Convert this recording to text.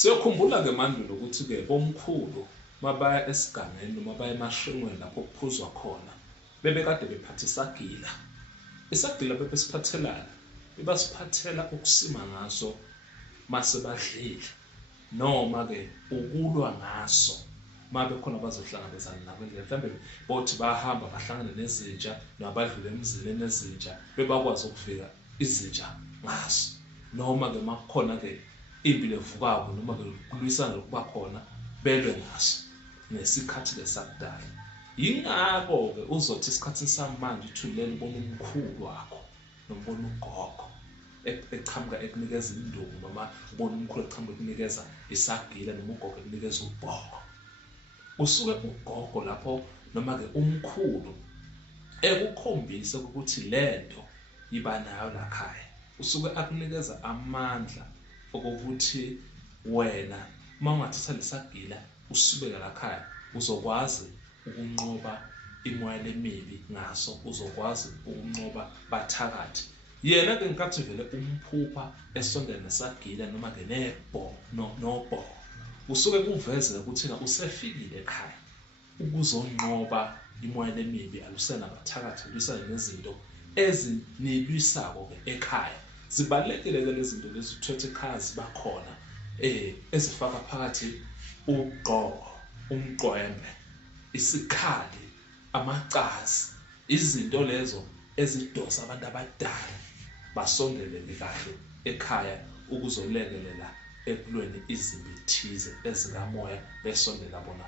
Siyokhumbula ke mandulo ukuthi ke bomkhulu mabaya esigangeni noma baya emashengweni lapho kuphuzwa khona bebekade bephatha isagila. Isagila bebesiphathelana, bebasiphathela ukusima ngaso mase badlile noma ke ukulwa ngaso mabe khona bazohlangabezana nabo mhlambe bothi bahamba bahlangane nezinja nabadlule emzileni ezinja bebakwazi ukufika izinja ngaso noma ke makukhona ke impilo evukako noma ke kulwisana lokuba khona belwe ngaso nesikhathi lesakudala. Yingakho ke uzothi isikhathi samanje uthulele ubona umkhulu wakho noma ugogo echamuka ekunikeza induku noma ubona umkhulu echamuka ekunikeza isagila noma ugogo ekunikeza ubhoko. Usuke ugogo lapho noma ke umkhulu ekukhombisa ukuthi lento iba nayo la khaya. Usuke akunikeza amandla okuthi wena mawungathatha lesagila usubeka la khaya uzokwazi ukunqoba imoya emibi ngaso, uzokwazi ukunqoba bathakathi. Yena ke ngenkathi vele umphupha esondela nesagila noma ke nobhoko usuke kuveze ukuthi na usefikile ekhaya ukuzonqoba imoya emibi, alusena bathakathi, alusena nezinto ezinilwisako ke ekhaya. Zibalekile ke lezi zinto lezi uthethe ekhaya zibakhona ezifaka phakathi ugqoko, umqwembe, isikhali, amacazi, izinto lezo ezidosa abantu abadala basondele kahle ekhaya ukuzolekelela ekulweni izibithize ezikamoya besondela bona